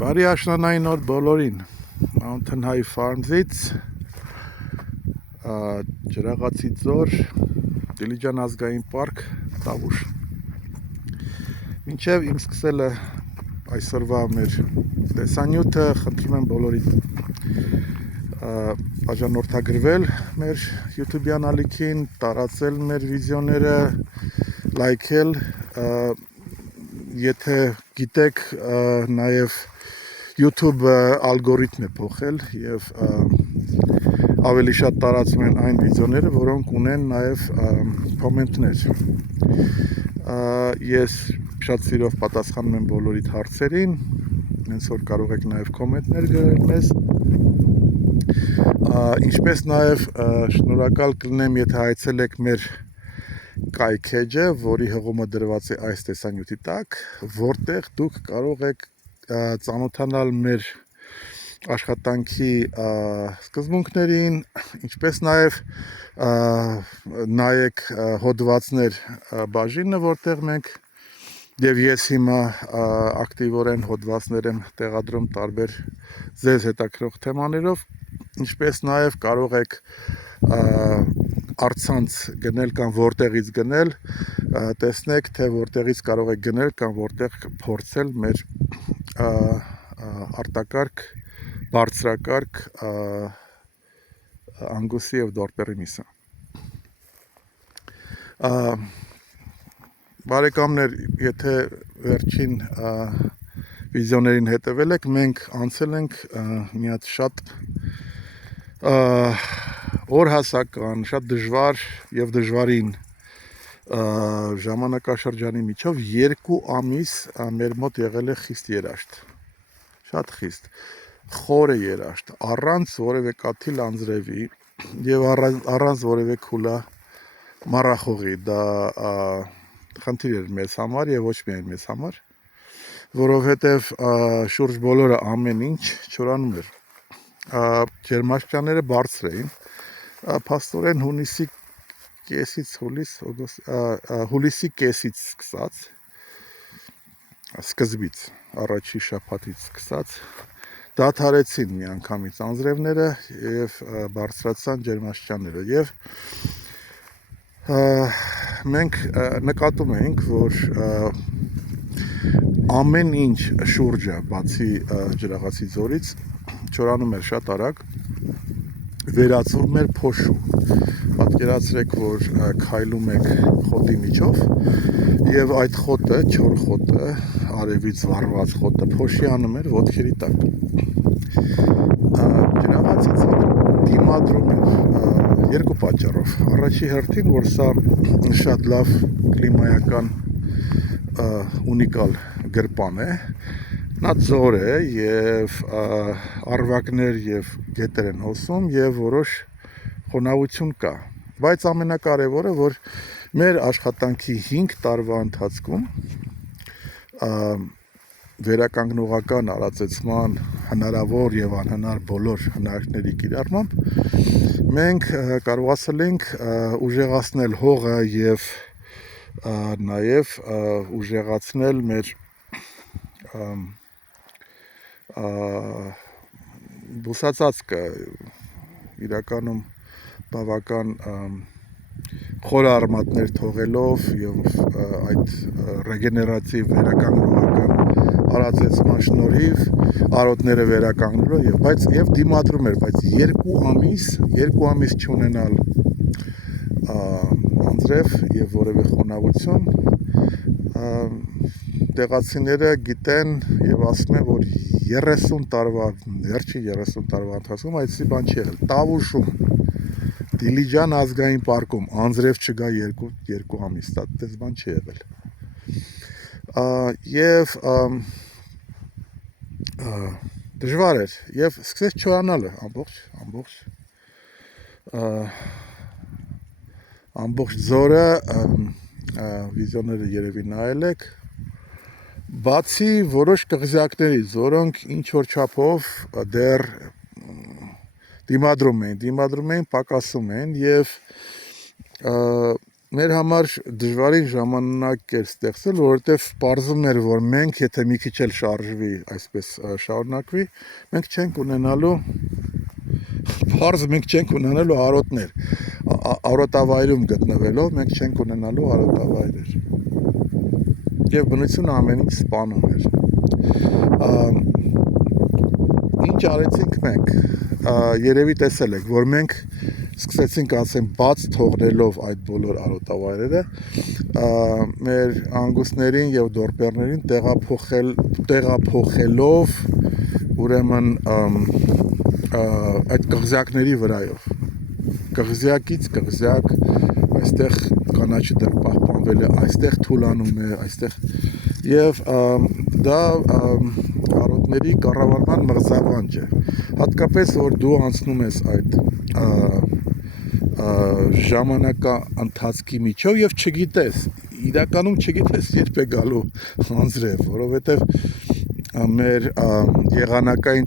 Բարի աշնանային օր բոլորին, Mountain High Farms-ից, Ջրաղացի ձոր, Դիլիջան ազգային պարկ, Տավուշ։ Մինչև իմ սկսելը այսօրվա մեր տեսանյութը, խնդրում եմ բոլորիդ բաժանորդագրվել մեր YouTube-յան ալիքին, տարածել մեր վիդեոները, լայքել, եթե գիտեք նաև YouTube ալգորիթմ է փոխել եւ ավելի շատ տարածում են այն վիդեոները, որոնք ունեն նաև կոմենտներ։ Ես շատ սիրով պատասխանում եմ բոլորիդ հարցերին, հենց որ կարող եք նաև կոմենտներ գրել մեզ։ Ինչպես նաև շնորհակալ կլինեմ, եթե հայցելեք մեր կայքեջը, որի հղումը դրված է այս տեսանյութի տակ, որտեղ դուք կարող եք ծանոթանալ մեր աշխատանքի սկզբունքներին, ինչպես նաև նայեք հոդվածներ բաժինը, որտեղ մենք եւ ես հիմա ակտիվորեն հոդվածներ եմ տեղադրում տարբեր ձեզ հետաքրող թեմաներով, ինչպես նաև կարող եք առցանց գնել կամ որտեղից գնել, տեսնեք, թե որտեղից կարող եք գնել կամ որտեղ փորձել մեր արտակարգ, բարձրակարգ անգուսի եւ դորպերի միսը։ Բարեկամներ, եթե վերջին վիդեոներին հետևել եք, մենք անցել ենք մի հատ շատ օրհասական, շատ դժվար եւ դժվարին ժամանակաշրջանի միջով 2 ամիս մեր մոտ եղել է խիստ երաշտ, շատ խիստ, խորը երաշտ, առանց որևէ կաթիլ անձրևի եւ առանց որևէ քուլա մառախողի, դա խնդիր էր մեզ համար եւ ոչ միայն մեզ համար, որովհետեւ շուրջ բոլորը ամեն ինչ չորանում էր, ջերմաստիճանները բարձր էին, փաստորեն հունիսի կեսից սկսած, սկզբից, առաջի շաբաթից սկսած, դադարեցին միանգամից անձրևները եւ բարձրացան ջերմաստիճանները եւ մենք նկատում ենք, որ ամեն ինչ շուրջը, բացի Ջրաղացի ձորից, չորանում էր շատ արագ, վերածվում էր փոշու։ Պատկերացրեք, որ քայլում եք խոտի միջով եւ այդ խոտը, չոր խոտը, արևից վառված խոտը փոշի անում էր ոտքերի տակ։ Ջրաղացի ձորը դիմադրում էր երկու պատճառով։ Առաջի հերթին, որ սա շատ լավ կլիմայական ունիկալ գրպան է, նա ձոր է եւ արվակներ եւ գետեր են հոսում եւ որոշ խոնավություն կա, բայց ամենակարևորը, որ մեր աշխատանքի 5 տարվա ընթացքում վերականգնողական արածեցման հնարավոր եւ անհնար բոլոր հնարքների կիրառմամբ մենք կարողացել ենք ուժեղացնել հողը եւ նաեւ ուժեղացնել մեր բուսածածկը, իրականում բավական խորը արմատներ թողելով եւ այդ ռեգեներատիվ վերականգնողական արածեցման շնորհիվ արոտները վերականգնելով եւ բայց եւ դիմադրում էր, բայց 2 ամիս չունենալ անձրև եւ որևէ խոնավություն տեղացիները գիտեն եւ ասում են, որ 30 տարվա, վերջի 30 տարվա ընթացքում այդպիսի բան չի եղել։ Տավուշում, Դիլիջան ազգային պարկում անձրև չգա 2 ամիս, այդպես բան չի եղել։ Եվ դժվար էր եւ սկսեց չորանալը ամբողջ ձորը, վիդեոները երևի նայել եք, բացի որոշ կղզյակներից, որոնք ինչ-որ չափով դեռ դիմադրում էին, պակասում են եւ մեր համար դժվարին ժամանակ էր ստեղծել, որովհետև պարզվում էր, որ մենք, եթե մի քիչ էլ շարժվի, այսպես շարունակվի, մենք չենք ունենալու մենք չենք ունենալու արոտներ, արոտավայրում գտնվելով մենք չենք ունենալու արոտավայրեր, և բնությունը ամեն ինչ սպանում էր, ինչ արեցինք մենք, երևի տեսել եք, որ մենք սկսեցինք ասեմ բաց թողնելով այդ բոլոր արոտավայրերը, մեր անգուստներին և դորպերներին տեղափոխելով ուրեմն այդ կղզյակների վրայով, կղզյակից կղզյակ, այստեղ կանաչի դեռ պահպանվել է, այստեղ թուլանում է, այստեղ և դա արոտների կառավարման մղձավանջ է, հատկապես որ դու անցնում ես այդ ժամանակա ընթացքի միջով և չգիտես, իրականում չգիտես երբ է գալու անձրև, որովհետև մեր եղանակային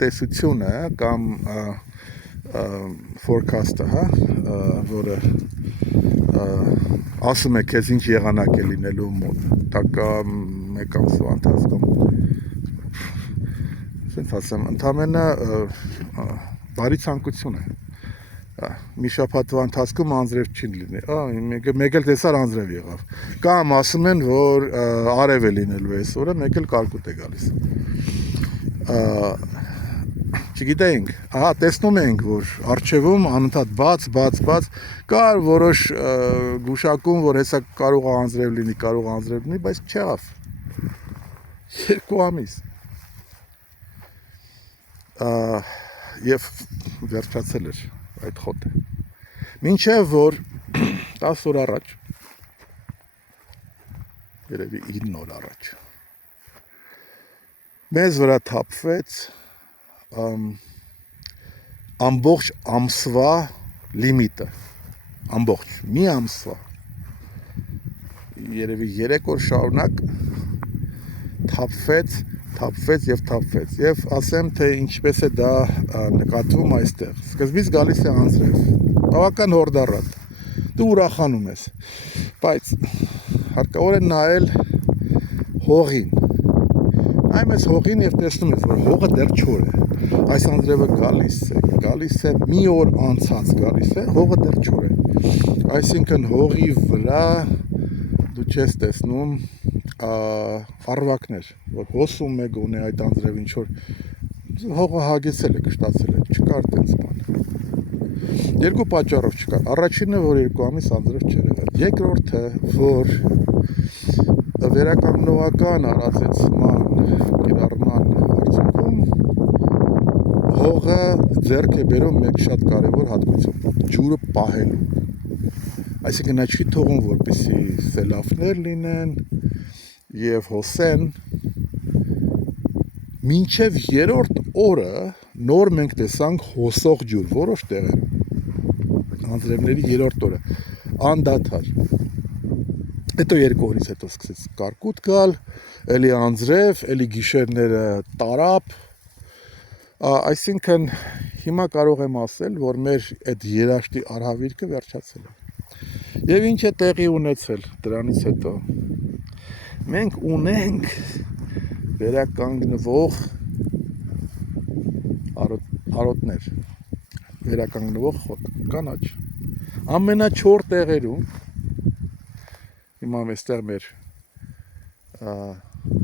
տեսությունը կամ forecast-ը, որը ասում է քեզ ինչ եղանակ է լինելու մոտ, տակա մեկ ամսվա ընթացքում, ընդամենը բարի ցանկություն է, մի շաբաթվա ընթացքում անձրև չի լինի, մեկ էլ տեսար անձրև եղավ, կամ ասում են, որ արև է լինելու այս օրը, մեկ էլ կարկուտ է գալիս, չգիտեինք, տեսնում էինք, որ առջևում անընդհատ բաց, կար որոշ գուշակում, որ հեսա կարող է անձրև լինի, բայց չեղավ, 2 ամիս, և վերջացել էր այդ խոտը, մինչև որ 10 օր առաջ, երևի 9 օր առաջ, մեզ վրա թափվեց ամբողջ ամսվա լիմիտը, ամբողջ, մի ամսվա, երևի 3 օր շարունակ թափվեց և ասեմ, թե ինչպես է դա նկատվում այստեղ, սկզբից գալիս է անձրև, բավական հորդառատ, դու ուրախանում ես, բայց հարկավոր է նայել հողին, նայում ես հողին և տեսնում ես, որ հողը դեռ չոր է, այս անձրևը գալիս է, մի օր անցած գալիս է, հողը դեռ չոր է, այսինքն հողի վրա դու չես տեսնում առվակներ, որ հոսում է գոնե այդ անձրև ինչ-որ, հողը հագեցել է, կշտացել է, չկար տենց բան, 2 պատճառով չկար, առաջինը, որ 2 ամիս անձրև չեր եղել, երկրորդը, որ վերականգնողական արածեցման, կիրառման արդյունքում հողը ձեռք է բերում մեկ շատ կարևոր հատկություն, ջուրը պահելու, այսինքն նա չի թողում, որպեսզի սելավներ լինեն և հոսեն, մինչև 3-րդ օրը նոր մենք տեսանք հոսող ջուր, որոշ տեղերում, անձրևների 3-րդ օրը, անդադար, հետո 2 օրից հետո սկսեց կարկուտ գալ, էլի անձրև, էլի գիշերները տարապ, այսինքն հիմա կարող եմ ասել, որ մեր այդ երաշտի արհավիրքը վերջացել է, և ինչ է տեղի ունեցել դրանից հետո, մենք ունենք վերականգնվող արոտներ, վերականգնվող խոտ, կանաչ, ամենաչոր տեղերում, հիմա այստեղ մեր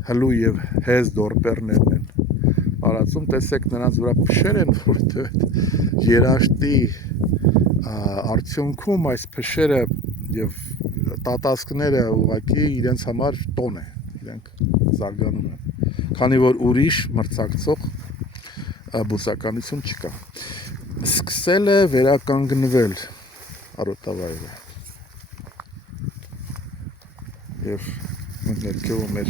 հլու և հեզ դորպերներն են արածում, տեսեք նրանց վրա փշեր են, որովհետև երաշտի արդյունքում այս փշերը և տատասկները ուղղակի իրենց համար տոն է, իրենք զարգանում են, քանի որ ուրիշ մրցակցող բուսականություն չկա, սկսել է վերականգնվել արոտավայրը, և ներքևում մեր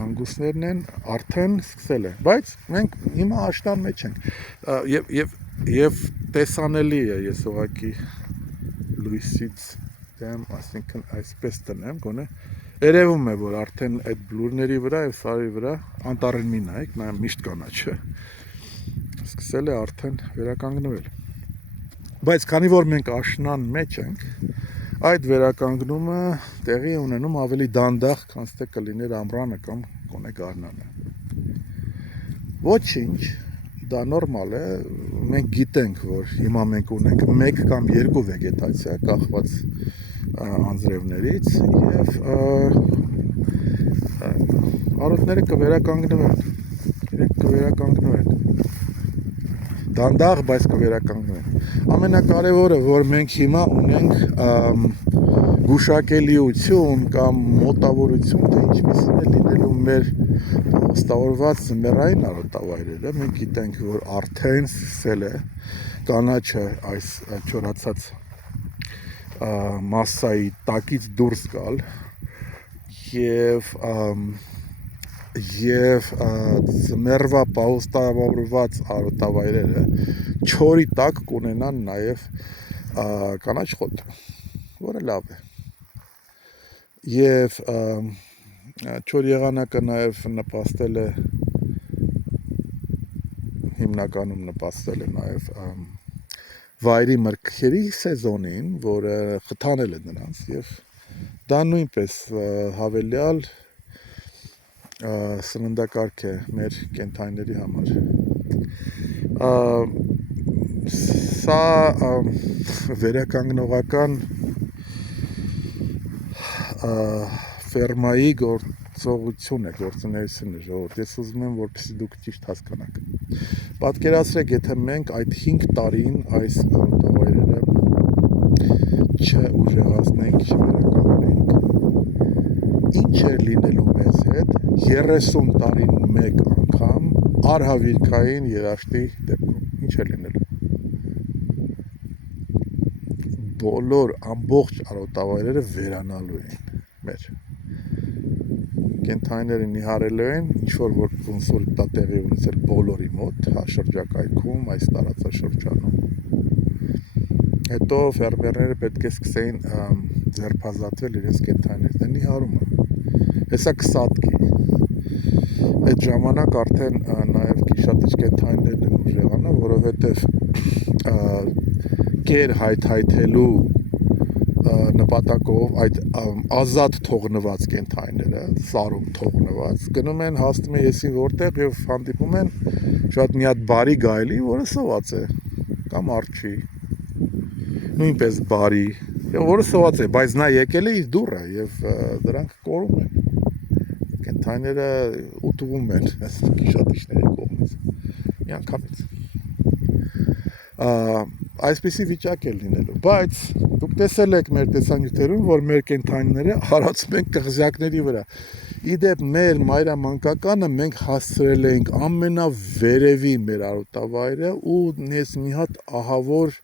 անգուստներն են, արդեն սկսել է, բայց մենք հիմա աշնան մեջ ենք, և տեսանելի է, ես ուղղակի լույսից դեմ, այսինքն այսպես տնեմ, գոնե, երևում է, որ արդեն այդ բլուրների վրա և սարի վրա, անտառին մի նայեք, միշտ կանաչ է, սկսել է արդեն վերականգնվել, Բայց քանի որ մենք աշնան մեջ ենք, այդ վերականգնումը տեղի ունենում ավելի դանդաղ, քան թե կլիներ ամռանը կամ գոնե գարնանը։ Ոչինչ, դա նորմալ է, մենք գիտենք, որ հիմա մենք ունենք 1 կամ 2 վեգետացիա կախված անձրևներից եւ արոտները կվերականգնվեն, իրենք կվերականգնվեն, դանդաղ, բայց կվերականգնվեն։ Ամենակարևորը, որ մենք հիմա ունենք գուշակելիություն կամ մոտավորություն, թե ինչպիսին է լինելու մեր հստավորված ձմեռային արոտավայրերը, մենք գիտենք, որ արդեն սկսել է կանաչը այս չորացած մասսայի տակից դուրս գալ եւ ձմեռվա պահոստավորված արոտավայրերը չորի տակ կունենան նաեւ կանաչ խոտ, որը լավ է։ Եվ չոր եղանակը նաև նպաստել է հիմնականում նպաստել է նաև վայրի մրգերի սեզոնին, որը խթանել է նրանց եւ դա նույնպես հավելյալ սննդակարգ է մեր կենդանիների համար։ Սա վերականգնողական ֆերմայի գործողություն է, գործունեություն է, ժողովուրդ։ Ես ուզում եմ, որպեսզի դուք ճիշտ հասկանաք։ Պատկերացրեք, եթե մենք այդ 5 տարին այս արոտավայրերը չուժեղացնենք, չվերականգնենք, ինչ էր լինելու մեզ հետ 30 տարին մեկ անգամ արհավիրքային երաշտի դեպքում, ինչ էր լինելու։ Բոլոր ամբողջ արոտավայրերը վերանալու են մեր կենդանիները նիհարելու են, ինչ-որ ոնց որ դա տեղի ունեցել բոլորի մոտ, շրջակայքում, այս տարածաշրջանում։ Հետո ֆերմերները պետք է սկսեին ձերբազատվել իրենց կենդանիների նիհարումը։ Հեսա կսատկի։ Այդ ժամանակ արդեն նաև գիշատիչ կենդանիներն են ուժեղանա, որովհետև կեր հայթայթելու նպատակով այդ ազատ թողնված կենդանիները, սարում թողնված, գնում են հասնում են եսին որտեղ եւ հանդիպում են շատ մի հատ բարի գայլի, որը սոված է կամ արջի, նույնպես բարի, եւ որը սոված է, բայց նա եկել է իր դուռը եւ դրանք կորում են։ Կենդանիները ուտվում են գիշատիչների կողմից։ Միանգամից այսպիսի վիճակ է լինելու, բայց դուք տեսել եք մեր տեսանյութերում, որ մեր կենդանիները հարածում են կղզյակների վրա։ Իդեպ մեր մայրամանկականը մենք հասցրել ենք ամենավերևի մեր արոտավայրը ու նես մի հատ ահավոր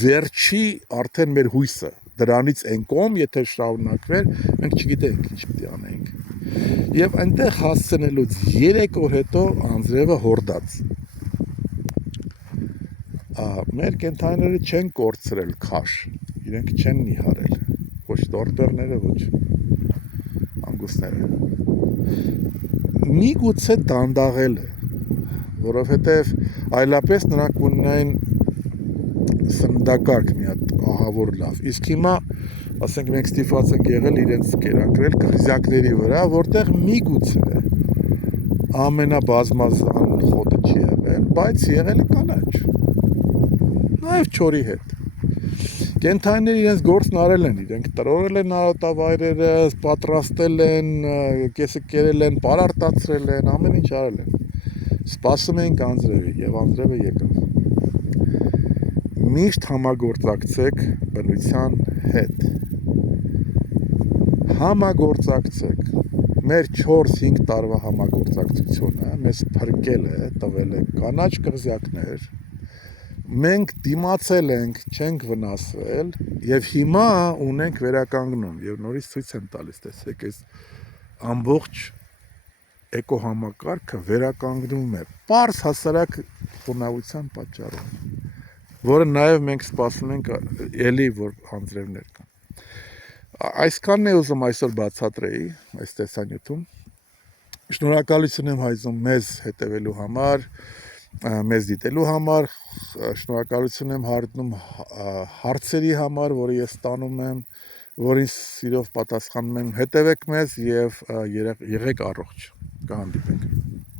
վերջի արդեն մեր հույսը դրանից են կողմ, եթե շարունակվեր, մենք չգիտենք ինչ պիտի անենք։ Եվ այնտեղ հասցնելուց 3 օր հետո անձրևը հորդաց։ Մեր կենդանիները չեն կորցրել քաշ, իրենք չեն նիհարել, ոչ տորտերները, ոչ անգուստները։ Միգուցե դանդաղել է, որովհետև այլապես նրանք ունեն սննդակարգ մի հատ ահավոր լավ։ Իսկ հիմա, ասենք մենք ստիպված ենք եղել իրենց կերակրել կղզյակների վրա, որտեղ միգուցե ամենաբազմազան խոտը չի եղել, բայց եղել է կանաչ։ Նաև չորի հետ։ Կենդանիները իրենց գործն արել են, իրենք տրորել են արոտավայրերը, պատրաստել են, կեսը կերել են, պարարտացրել են, ամեն ինչ արել են։ Սպասում ենք անձրևի եւ անձրևը եկավ։ Միշտ համագործակցեք բնության հետ։ Համագործակցեք։ Մեր 4-5 տարվա համագործակցությունը մեզ փրկել է, տվել է կանաչ կղզյակներ։ Մենք դիմացել ենք, չենք վնասվել եւ հիմա ունենք վերականգնում եւ նորից ցույց եմ տալիս, տեսեք, այս ամբողջ էկոհամակարգը վերականգնում է պարզ հասարակ խոնավության պատճառով, որը նաեւ մենք սպասում ենք ելի որ անձրևներ կան։ Այսքանն է ուզում այսօր բացատրեի այս տեսանյութում։ Շնորհակալություն եմ հայձնում մեզ հետևելու համար, մեզ դիտելու համար, շնորհակալություն եմ հարցնում հարցերի համար, որը ես տանում եմ, որին սիրով պատասխանում եմ, հետևեք մեզ եւ եղեք առողջ, կհանդիպենք։